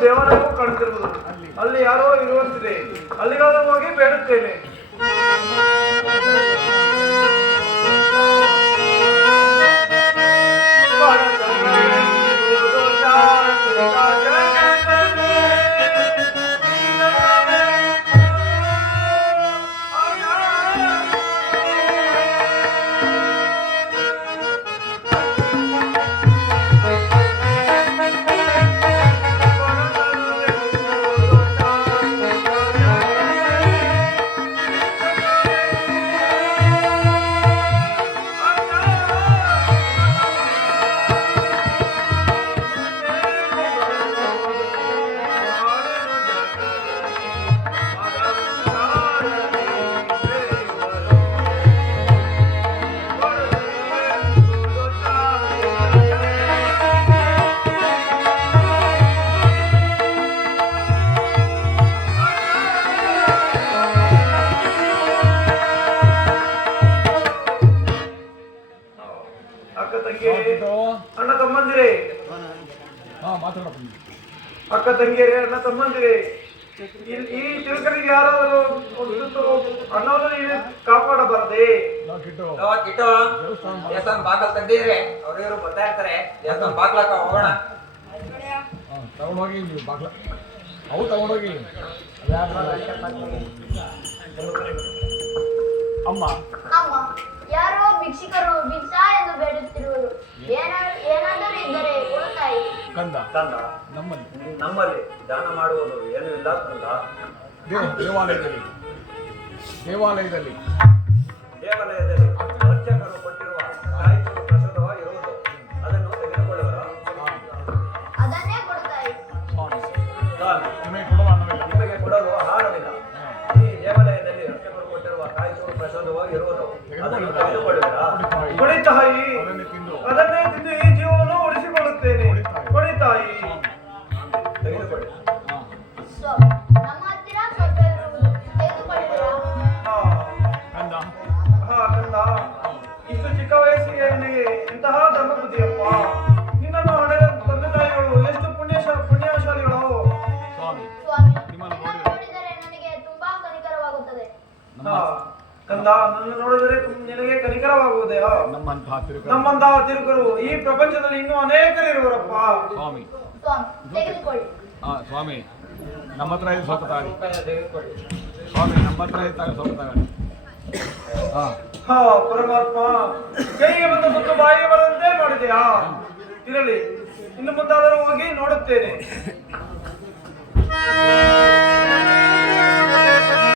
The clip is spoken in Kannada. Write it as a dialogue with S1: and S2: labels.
S1: ದೇವಾಲಯವು ಕಾಣುತ್ತಿರುವುದು ಅಲ್ಲಿ ಯಾರೋ ಇರುವಂತಿದೆ. ಅಲ್ಲಿಗಾದ್ರೂ ಹೋಗಿ ಬೇಡುತ್ತೇನೆ. ಅಕ್ಕ ತಂಗಿ ಅಣ್ಣ ತಮ್ಮಂದಿರಿ. ಅಕ್ಕ ತಂಗಿಯರೇ ಅಣ್ಣ ತಮ್ಮಂದಿರೇ. ಈ ತಿರುಕರಿಗೆ ಯಾರಾದರೂ ಒಂದು ತುತ್ತು ಅನ್ನವನ್ನು ನೀನು ಕಾಪಾಡಬಾರದೆ.
S2: ದೇವಸ್ಥಾನ. ಬಾಕಲ್ ತಂದಿದ್ರೆ ಅವ್ರಿವರು ಬರ್ತಾ ಇರ್ತಾರೆ. ದೇವಸ್ಥಾನ ಬಾಕ್ಲಾಕ ಹೋಗೋಣ.
S3: ತಗೊಂಡೋಗಿ ನೀವು ಬಾಗ್ಲ. ಅವು ತಗೊಂಡೋಗಿ ಅಮ್ಮ. ಕಂದ.
S4: ತಂದ
S3: ನಮ್ಮಲ್ಲಿ.
S4: ನಮ್ಮಲ್ಲಿ ದಾನ ಮಾಡುವುದು ಏನೂ ಇಲ್ಲ ತಂದ
S3: ದೇ ದೇವಾಲಯದಲ್ಲಿ. ದೇವಾಲಯದಲ್ಲಿ.
S4: ದೇವಾಲಯದಲ್ಲಿ ಅರ್ಚಕರು ಕೊಟ್ಟಿರುವ ಕಾಯಿತು ಪ್ರಸಾದವಾಗಿ ಇರುವುದು. ಅದನ್ನು ತೆಗೆದುಕೊಳ್ಳುವರು.
S5: ಅದನ್ನೇ
S3: ನಿಮಗೆ ಕೊಡುವ
S4: ನಿಮಗೆ ಕೊಡಲು ಆಹಾರವಿಲ್ಲ. ಈ ದೇವಾಲಯದಲ್ಲಿ ಅರ್ಚಕರು ಕೊಟ್ಟಿರುವ ಕಾಯಿತು ಪ್ರಸಾದವಾಗಿ ಇರುವುದು. ಅದನ್ನು ತೆಗೆದುಕೊಳ್ಳುವಿರಾ?
S1: ಕೊಡಿ ತಾಯಿ
S3: ಅದನ್ನೇ ತಿಂದು.
S1: ಅದನ್ನೇ ತಿಂದು ಈ ನಿನಗೆ ಇಂತಹ ಧರ್ಮ ಬುದ್ಧಿಯಪ್ಪ ನಿನ್ನನ್ನು ಹಡೆದ ತಂದೆ ತಾಯಿಗಳು ಎಷ್ಟು ಪುಣ್ಯ ಪುಣ್ಯಶಾಲಿಗಳು.
S3: ಸ್ವಾಮಿ
S5: ಸ್ವಾಮಿ
S3: ನಿಮ್ಮನ್ನು
S5: ನಿಮ್ಮನ್ನು
S3: ನೋಡಿದರೆ-
S5: ನೋಡಿದರೆ ನನಗೆ ತುಂಬಾ ಕನಿಕರವಾಗುತ್ತದೆ.
S3: ನಮ್ಮ
S1: ಹಾ ಕಂದ ನನ್ನ ನೋಡಿದರೆ ನಿನಗೆ ಕನಿಕರವಾಗುವುದೆಯಾ
S3: ನಮ್ಮಂತಹ
S1: ತಿರುಗರು ಈ ಪ್ರಪಂಚದಲ್ಲಿ ಇನ್ನೂ ಅನೇಕರು ಇರುವರಪ್ಪ
S3: ಸ್ವಾಮಿ
S5: ಸ್ವಾಮಿ ತೆಗೆದುಕೊಳ್ಳಿ.
S3: ಹಾ ಸ್ವಾಮಿ ನಮ್ಮ ಹತ್ರ ಇದೆ ಸ್ವಲ್ಪ
S2: ತಗೊಳ್ಳಿ
S3: ಸ್ವಾಮಿ ನಮ್ಮ ಹತ್ರ ಇದೆ ಸ್ವಲ್ಪ ತಗೊಳ್ಳಿ ಹಾ
S1: ಹಾ ಪರಮಾತ್ಮ ಕೈಗೆ ಬಂದ ಸುತ್ತು ಬಾಯಿಗೆ ಬರಂತೆ ಮಾಡಿದೆಯಾ? ಇರಲಿ ಇನ್ನು ಮುಂದಾದರೂ ಹೋಗಿ ನೋಡುತ್ತೇನೆ.